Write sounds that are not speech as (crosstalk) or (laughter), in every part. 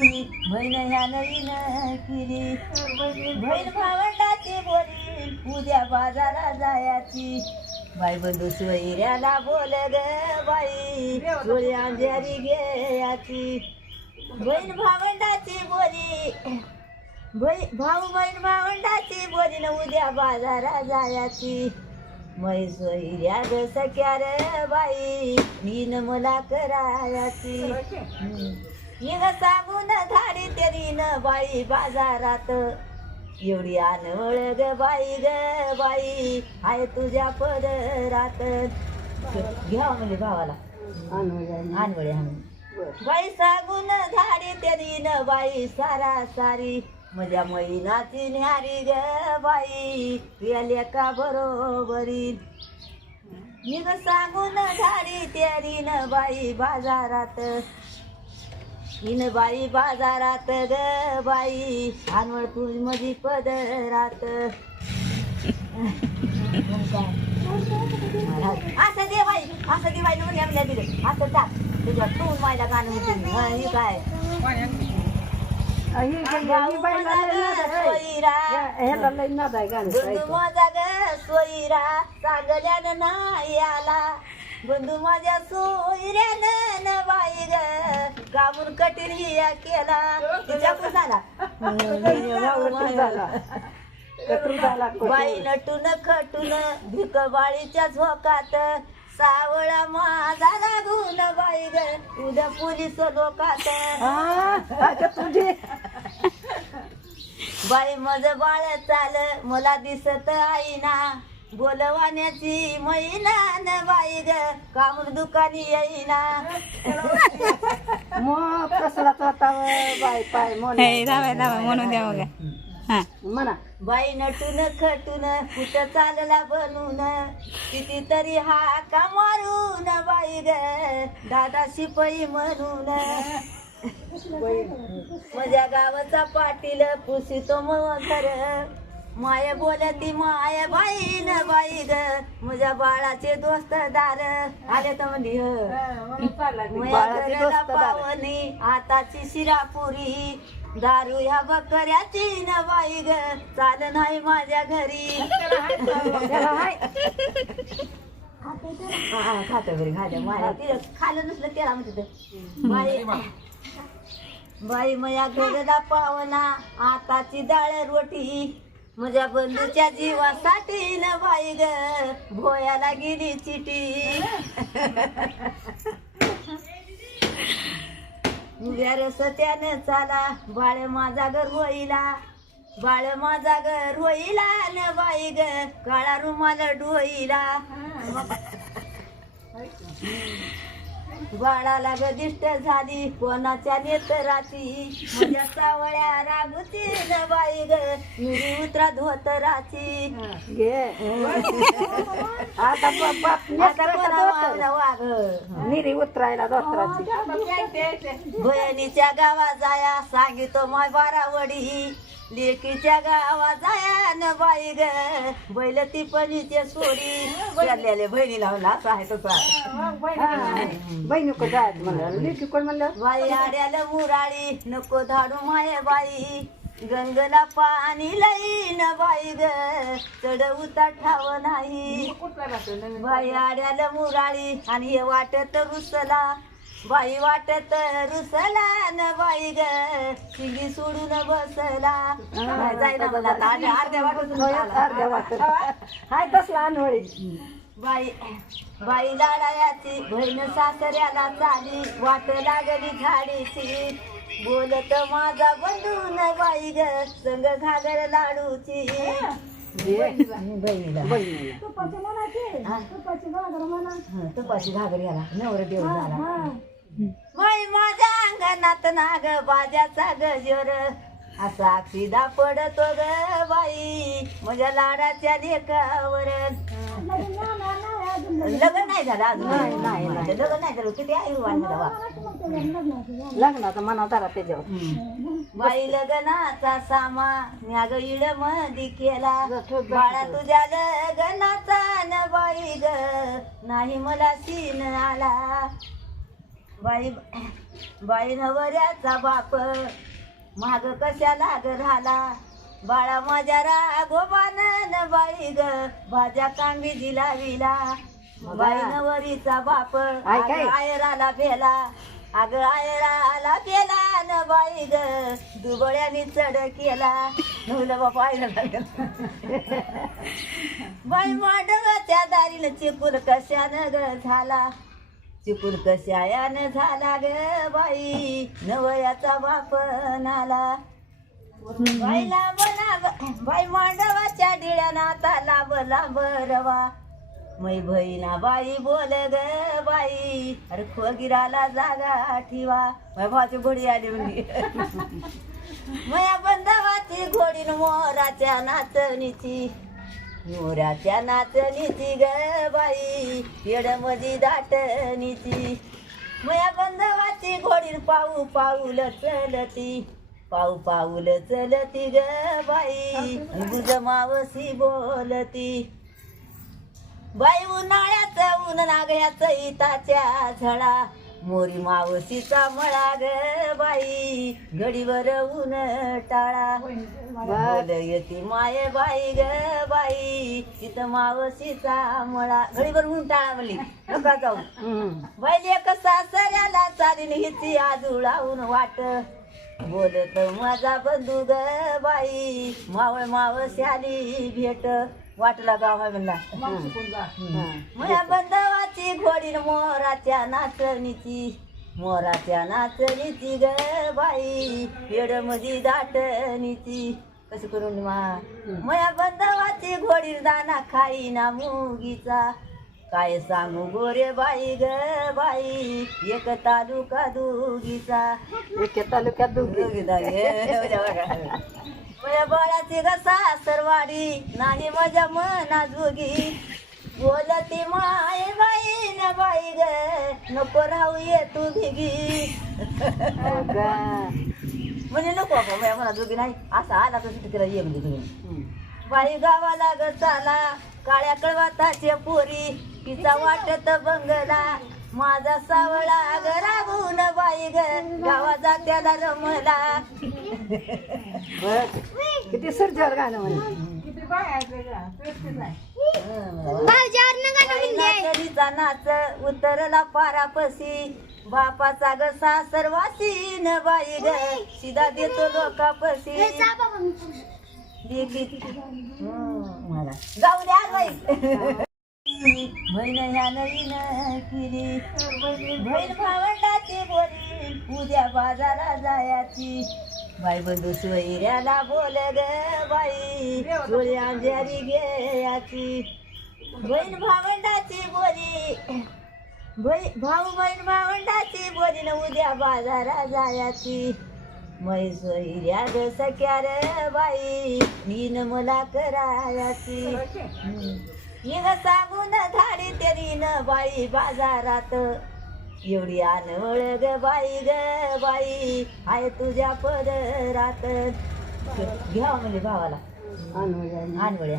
बहीण ह्या नवीन केली बहीण भावंडाची बोली उद्या बाजारा जायाची. बाई बंधू सोयऱ्याला बोल ग बाई चोळी अंजारी घ्यायची. बहीण भावंडाची बोली भाऊ बहीण भावंडाची बोली न उद्या बाजारा जायाची. मै सोयऱ्या ग सख्या रे बाई हीन मला करायाची. हिंग सांगून धाडी तेरीन बाई बाजारात एवढी आणवळ ग बाई ग बाई आहे तुझ्या पदरात घ्या म्हणजे भावाला आणवळे आणून बाई सांगून धाडी तेरीन बाई सारा सारी माझ्या मैनाची न्यारी ग बाई तुझ्या लेका बरोबरी निघ सांगून धाडी तेरीन बाई बाजारात इन बाई बाजारात ग बाई तू मधी पदरात. असं दे बाई असं दे बाई म्हणून आम्ही दिले असं टाक तुझ्या तू माझ्या गाणं होती हा, काय? सोयरा. सांगल्यानं नाही आला. बंधू माझ्या सोयऱ्यानं न बाई ग कामून हिया केला. तिच्या पण झाला. बाई नटून खटून भिक बाळीच्या झोकात सावळा माझा लागून बाई ग. उद्या पोलीस लोकात. बाई मज बाळ चाल मला दिसत आईना बोलवाण्याची मैना न बाई ग कामून दुकानी येईना (laughs) हे दावा दावा म्हणून द्या बघा हा. बाई नटून खटून कुठं चालला बनून? कितीतरी हाका मारून बाई ग दादा शिपाई म्हणून. (laughs) माझ्या गावाचा पाटील पुसितो मगर माय बोलती माय बाई न बाई ग माझ्या बाळाचे दोस्त दार. आले तर दार. पावनी आताची शिरापुरी. दारू ह्या बकऱ्याची न बाई ग चाल नाही माझ्या घरी. खातं घरी खाल्लं नसलं त्याला म्हणते ते. बाई बाई माझ्या घरला पावना आताची डाळ रोटी. माझ्या बंधूच्या जीवासाठी न बाई ग. भोयाला गेली चिटी उद्या रस्त्यानं चाला बाळ माझा घर होईला. बाळ माझा घर होईला न बाई ग. काळा रुमाल डोईला. बाळाला ग दिष्ट झाली कोणाच्या नेतराची माझ्या सावळ्या रागुती न बाई ग मिरी उतरा धोतराची आता बाप बाप आता कोणा वागला वाघ मिरी उतरायला दोतराची बहिणीच्या गावा जाया सांगितो माय बारावडी. लेकीच्या गावा जाया न बाई ग. बैल ती पणीचे सोडी. चाललेले बहिणीला म्हणलं असं आहे तसं बहिणी को जायचं म्हणलं. लेकी कोण म्हणलं? बाई आड्याला मुराळी नको धाडू माय बाई. गंगला पाणी लई न बाई ग. चढ उता ठाव नाही. बाई आड्याला मुराळी आणि हे वाटत रुसला. बाई वाटत रुसला न बाई ग. शिंगी सोडून बसला. जायला मला अर्ध्या वाटत अर्ध्या वाटत हाय तसला अनवळी बाई बाई लाडायाची बहीण सासऱ्याला चाली. वाट लागली झाडीची. बोलत माझा बंधू न बाई ग संग घागर लाडूची. हा, तुपाची घागर याला नवर देव झाला. बाई माझ्या अंगणात नाग बाजाचा गजर. असा अक्षिदा पडतो ग बाई. माझ्या लाडाच्या लेकावर. लग्न नाही झालं अजून. नाही, नाही, नाही. लग्न नाही झालं. किती आई लग्नाचा मनाव जरा त्याच्यावर बाई लग्नाचा सामा न्याग इड मधी केला. बाळा तुझ्या लग्नाचा न बाई ग. नाही मला सीन आला. बाई बाई नवऱ्याचा बाप. माग कशाला ग राहिला? बाळा माझ्या रागोबान न बाई ग भाज्या कांबी दिला विला बाई नवरीचा बाप आयराला भेला. अग आयराला भेला न बाई ग दुबळ्यानी चढ केला. आयला बाई मांडवाच्या दारीनं चिपूर कशानं ग झाला? चिपूर कशायानं झाला ग बाई? नवयाचा बाप नाला. बाई लांब लांब बाई मांडवाच्या डिळ्यानं आता लांब लांब रवा. मै बहिणा बाई बोल ग बाई अरे खोगिराला जागा ठेवा. माझ्या भावाची घोडी आली म्हणजे (laughs) मया बंधवाची घोडी न मोराच्या नाचणीची मोराच्या नाचणीची ग बाई येडमजी दाटणीची. मया बंधवाची घोडी पाऊ पाऊल चलती पाऊ पाऊल चलती ग बाई गुज मावशी बोलती. बाई उन्हाळ्याचं ऊन नागयाचं इताच्या झडा मोरी मावशीचा मळा ग बाई गडीवर ऊन टाळा. बोल येते माये बाई ग बाई तिथं मावशीचा मळा. गडीवर ऊन टाळा म्हणली. नका जाऊ. बाई एक सासऱ्याला चालीन हिची आजुळाहून वाट. बोलत माझा बंधू ग बाई मावळ मावशी आली भेट. वाटला गाव म्हणला. माझ्या बंधवाची घोडी मोराच्या नाचणीची. मोराच्या नाचणीची ग बाई येड मधी दाटणीची. कशी करून मा? माझ्या बंधवाची घोडी दाना खाई ना मुगीचा. काय सांगू गोरे बाई ग बाई एक तालुका दुगीचा. एके तालुक्यात दुगी दुगीचा बाळाची घसा सरवाडी नाही माझ्या मना जोगी. बोलती माय बाई न बाई ग. नको राहू ये तू भिगी. म्हणजे नको बाबा माझ्या जोगी नाही. असा आला तर तिकडे ये म्हणजे तुम्ही. बाई गावाला ग चाला काळ्या कळवाताचे पोरी तिचा वाटत बंगला. माझा सावळा ग रागून बाई ग. गावा जात्याला रमला. किती सर्जर गाणं म्हणे. नाचरीचा नाच उतरला पारापसी बापाचा ग सासरवासी न बाई ग. शिदा देतो लोकापसी जाऊ द्या बाई बहीण ह्या नवीन केली बहीण. भावंडाची बोली. उद्या बाजारा जायाची. बाई बंधू सोयऱ्याला बोल ग बाई. चोळी अंजारी घ्यायची बहीण भावंडाची बोली. भाऊ बहीण भावंडाची बोली न उद्या बाजारा जायाची. मै सोयऱ्या ग सख्या रे बाई. नीन मला करायाची. निघ सांगून धाडी तरी न बाई बाजारात. एवढी आनवळ ग बाई ग बाई आहे तुझ्या पदरात. घ्या म्हणजे भावाला. आनवळे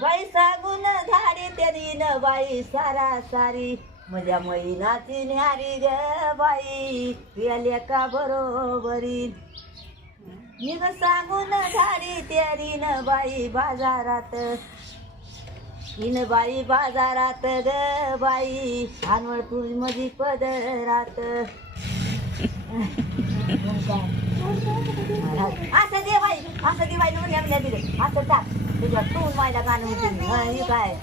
बाई सांगून धाडी तरी न बाई सारा सारी. म्हणजे माझ्या मैनाची न्यारी ग बाई तुझ्या का बरोबरी. निघ सांगून धाडी तरी न बाई बाजारात. इन बाई बाजारात ग बाई आणवळ तू मधी पदरात. असं दे बाई असं दे बाई म्हणून आपल्या दिले असं टाक. तुझ्या तू माझ्या गाणं म्हणते हा, हे काय.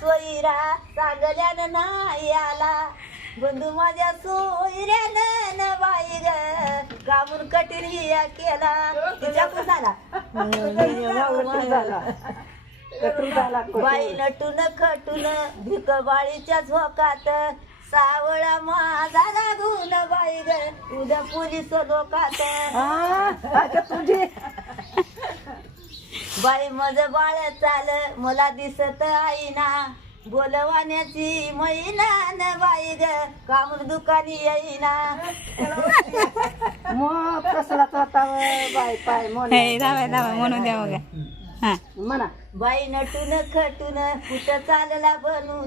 सोयरा. सांगल्यानं नाही आला. बंधू माझ्या सोयऱ्यानं न बाई ग कामून कठीण हिया केला. (laughs) तुझ्या झाला. बाई नटून खटून भिक बाळीच्या झोकात सावळा माझा लागून बाई ग उद्या पोलीस लोकात. तुझी. बाई मज बाळ चाल मला दिसत आईना बोलवाण्याची मैना न बाई ग. कामून दुकानी येईना. मग कसला होता बाय पाय हे दाबा म्हणून द्या बघा. हा. म्हणा. बाई नटून खटून कुठं चालला बनून.